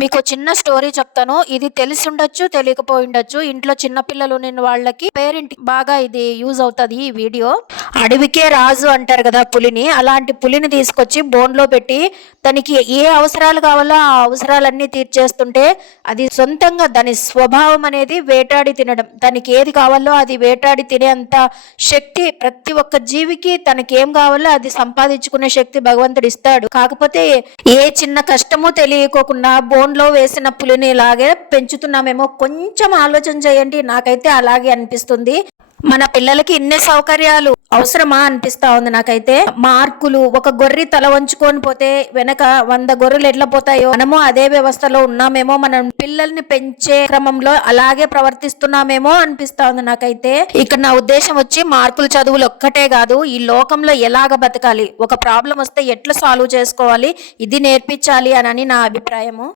మీకు చిన్న స్టోరీ చెప్తాను. ఇది తెలిసి ఉండొచ్చు, తెలియకపోయి ఉండొచ్చు. ఇంట్లో చిన్న పిల్లలు ఉన్న వాళ్ళకి పేరెంట్‌కి బాగా ఇది యూజ్ అవుతది ఈ వీడియో. అడవికే రాజు అంటారు కదా పులిని. అలాంటి పులిని తీసుకొచ్చి బోన్‌లో పెట్టి తనకి ఏ అవసరాలు కావాలో ఆ అవసరాలన్నీ తీర్చేస్తుంటే అది సొంతంగా దాని స్వభావం అనేది వేటాడి తినడం. తనకి ఏది కావాలో అది వేటాడి తినేంత శక్తి ప్రతి ఒక్క జీవికి తనకేం కావాలో అది సంపాదించుకునే శక్తి భగవంతుడు ఇస్తాడు. కాకపోతే ఏ చిన్న కష్టము తెలియకోకుండా బోన్లో వేసిన పులిని లాగే పెంచుతున్నామేమో కొంచెం ఆలోచన చేయండి. నాకైతే అలాగే అనిపిస్తుంది. మన పిల్లలకి ఇన్ని సౌకర్యాలు అవసరమా అనిపిస్తా ఉంది నాకైతే. మార్కులు, ఒక గొర్రె తల వంచుకొని పోతే వెనక 100 గొర్రెలు ఎట్లా పోతాయో మనము అదే వ్యవస్థలో ఉన్నామేమో, మనం పిల్లల్ని పెంచే క్రమంలో అలాగే ప్రవర్తిస్తున్నామేమో అనిపిస్తా ఉంది నాకైతే. ఇక్కడ నా ఉద్దేశం వచ్చి మార్కులు, చదువులు ఒక్కటే కాదు, ఈ లోకంలో ఎలాగ బతకాలి, ఒక ప్రాబ్లం వస్తే ఎట్లా సాల్వ్ చేసుకోవాలి, ఇది నేర్పించాలి అని నా అభిప్రాయము.